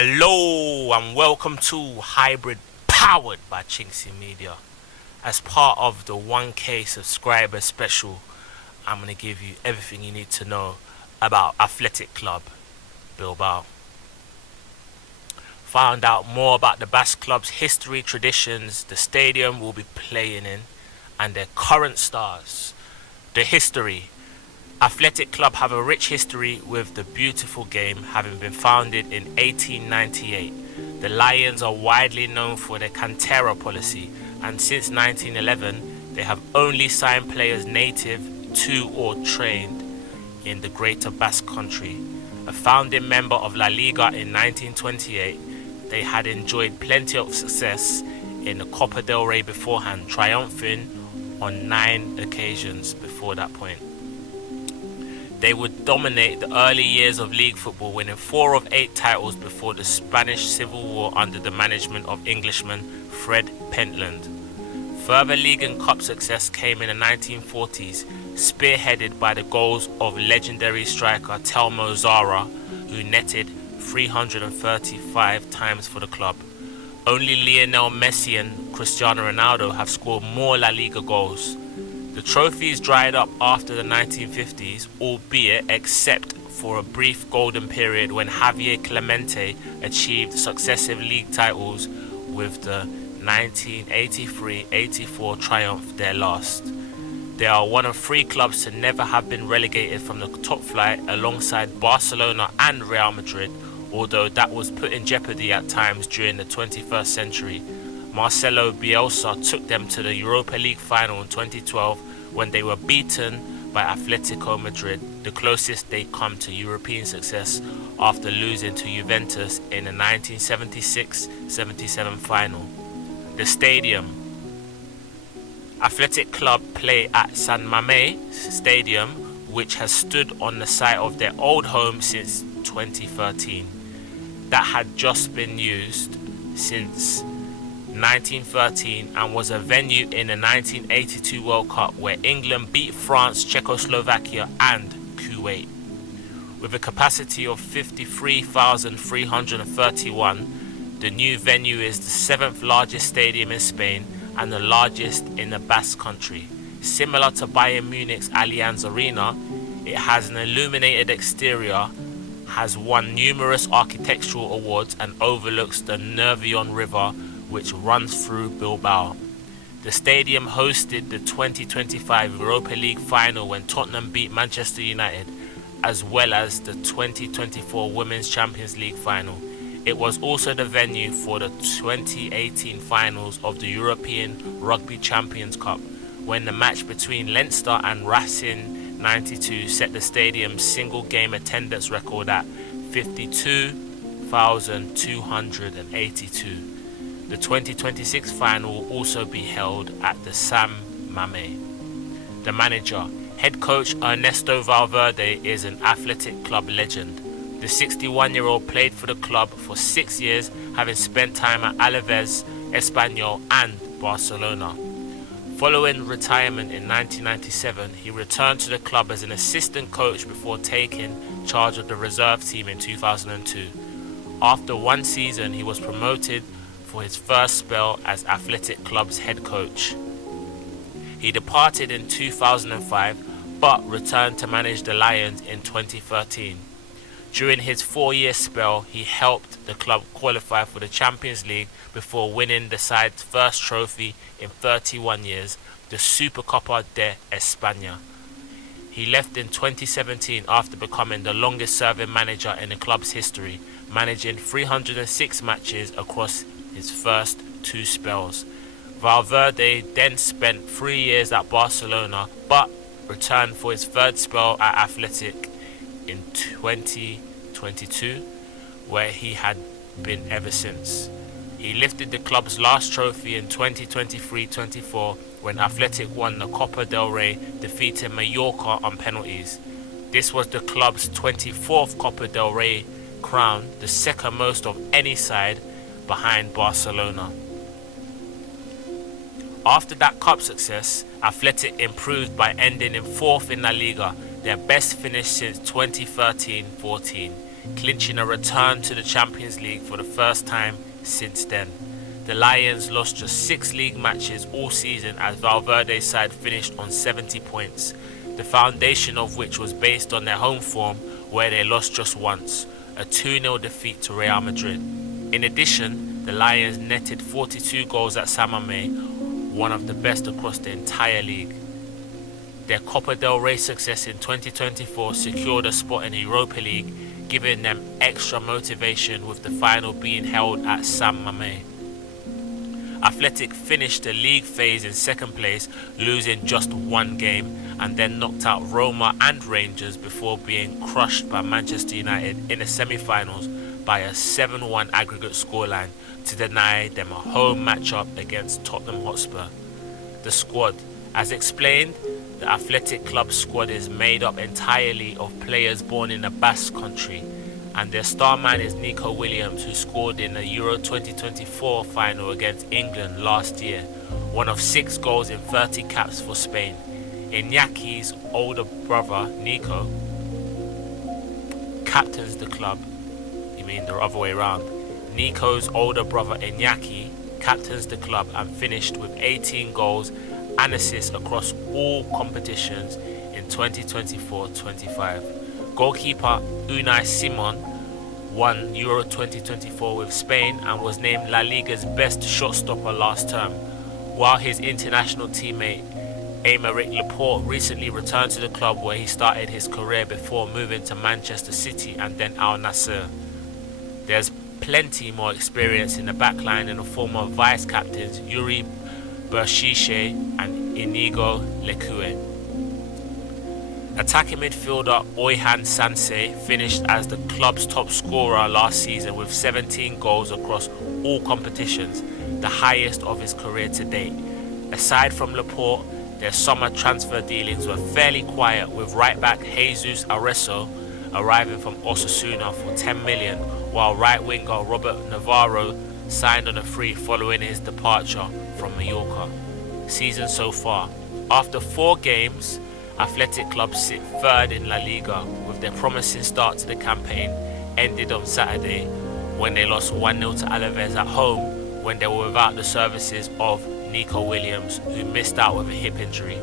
Hello and welcome to Hybrid powered by chinkseyMEDIA. As part of the 1K subscriber special, I'm going to give you everything you need to know about Athletic Club Bilbao. Find out more about the Basque Club's history, traditions, the stadium we'll be playing in, and their current stars. The history. Athletic Club have a rich history with the beautiful game, having been founded in 1898. The Lions are widely known for their cantera policy, and since 1911 they have only signed players native to or trained in the Greater Basque Country. A founding member of La Liga in 1928, they had enjoyed plenty of success in the Copa del Rey beforehand, triumphing on 9 occasions before that point. They would dominate the early years of league football, winning 4 of 8 titles before the Spanish Civil War under the management of Englishman Fred Pentland. Further league and cup success came in the 1940s, spearheaded by the goals of legendary striker Telmo Zarra, who netted 335 times for the club. Only Lionel Messi and Cristiano Ronaldo have scored more La Liga goals. The trophies dried up after the 1950s, albeit except for a brief golden period when Javier Clemente achieved successive league titles, with the 1983-84 triumph their last. They are one of 3 clubs to never have been relegated from the top flight, alongside Barcelona and Real Madrid, although that was put in jeopardy at times during the 21st century. Marcelo Bielsa took them to the Europa League final in 2012 when they were beaten by Atletico Madrid, the closest they come to European success after losing to Juventus in the 1976-77 final. The stadium. Athletic Club play at San Mamés Stadium, which has stood on the site of their old home since 2013. That had just been used since 1913 and was a venue in the 1982 World Cup, where England beat France, Czechoslovakia and Kuwait. With a capacity of 53,331, the new venue is the 7th largest stadium in Spain and the largest in the Basque Country. Similar to Bayern Munich's Allianz Arena, it has an illuminated exterior, has won numerous architectural awards and overlooks the Nervion River, which runs through Bilbao. The stadium hosted the 2025 Europa League final when Tottenham beat Manchester United, as well as the 2024 Women's Champions League final. It was also the venue for the 2018 finals of the European Rugby Champions Cup, when the match between Leinster and Racing 92 set the stadium's single game attendance record at 52,282. The 2026 final will also be held at the San Mamés. The manager. Head coach Ernesto Valverde is an Athletic Club legend. The 61-year-old played for the club for 6 years, having spent time at Alaves, Espanyol and Barcelona. Following retirement in 1997, he returned to the club as an assistant coach before taking charge of the reserve team in 2002. After 1 season, he was promoted for his first spell as Athletic Club's head coach. He departed in 2005 but returned to manage the Lions in 2013. During his 4-year spell, he helped the club qualify for the Champions League before winning the side's first trophy in 31 years, the Supercopa de España. He left in 2017 after becoming the longest serving manager in the club's history, managing 306 matches across his first 2 spells. Valverde then spent 3 years at Barcelona but returned for his 3rd spell at Athletic in 2022, where he had been ever since. He lifted the club's last trophy in 2023-24 when Athletic won the Copa del Rey, defeating Mallorca on penalties. This was the club's 24th Copa del Rey crown, the second most of any side behind Barcelona. After that cup success, Athletic improved by ending in 4th in La Liga, their best finish since 2013-14. clinching a return to the Champions League for the first time since then. The Lions lost just 6 league matches all season as Valverde's side finished on 70 points, the foundation of which was based on their home form where they lost just once, a 2-0 defeat to Real Madrid. In addition, the Lions netted 42 goals at San Mamés, one of the best across the entire league. Their Copa del Rey success in 2024 secured a spot in the Europa League, giving them extra motivation with the final being held at San Mamés. Athletic finished the league phase in second place, losing just 1 game, and then knocked out Roma and Rangers before being crushed by Manchester United in the semi-finals by a 7-1 aggregate scoreline to deny them a home matchup against Tottenham Hotspur. The squad, as explained, the Athletic Club squad is made up entirely of players born in the Basque Country, and their star man is Nico Williams, who scored in the Euro 2024 final against England last year, one of 6 goals in 30 caps for Spain. Iñaki's older brother, Nico, captains the club. You mean the other way around. Nico's older brother, Iñaki, captains the club and finished with 18 goals and assists across all competitions in 2024-25. Goalkeeper Unai Simon won Euro 2024 with Spain and was named La Liga's best shot stopper last term, while his international teammate Aymeric Laporte recently returned to the club where he started his career before moving to Manchester City and then Al Nassr. There's plenty more experience in the backline in the form of vice captains Yuri Bershiche and Inigo Lekue. Attacking midfielder Oyhan Sansei finished as the club's top scorer last season with 17 goals across all competitions, the highest of his career to date. Aside from Laporte, their summer transfer dealings were fairly quiet, with right-back Jesus Arreso arriving from Osasuna for 10 million, while right-winger Robert Navarro signed on a free following his departure from Mallorca. Season so far. After 4 games, Athletic Club sit 3rd in La Liga, with their promising start to the campaign ended on Saturday when they lost 1-0 to Alaves at home when they were without the services of Nico Williams, who missed out with a hip injury.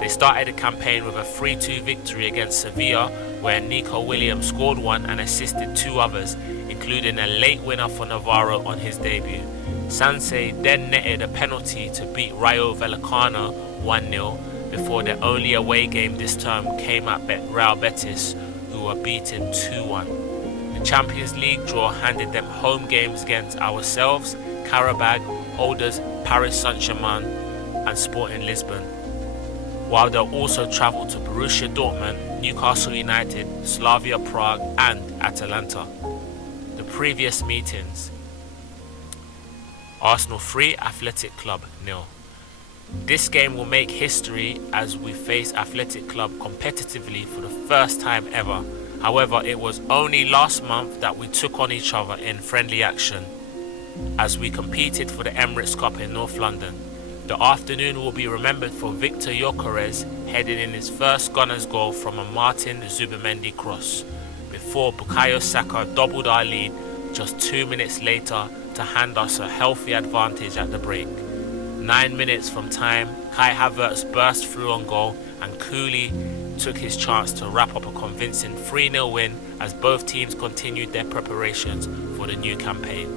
They started the campaign with a 3-2 victory against Sevilla, where Nico Williams scored 1 and assisted 2 others, including a late winner for Navarro on his debut. Sansei then netted a penalty to beat Rayo Vallecano 1-0 before their only away game this term came at Real Betis, who were beaten 2-1. The Champions League draw handed them home games against ourselves, Qarabag, holders Paris Saint-Germain and Sporting Lisbon, while they'll also travel to Borussia Dortmund, Newcastle United, Slavia Prague and Atalanta. The previous meetings: Arsenal 3, Athletic Club 0. This game will make history as we face Athletic Club competitively for the first time ever. However, it was only last month that we took on each other in friendly action as we competed for the Emirates Cup in North London. The afternoon will be remembered for Victor Gyökeres heading in his first Gunners goal from a Martin Zubimendi cross, before Bukayo Saka doubled our lead just 2 minutes later to hand us a healthy advantage at the break. 9 minutes from time, Kai Havertz burst through on goal and coolly took his chance to wrap up a convincing 3-0 win as both teams continued their preparations for the new campaign.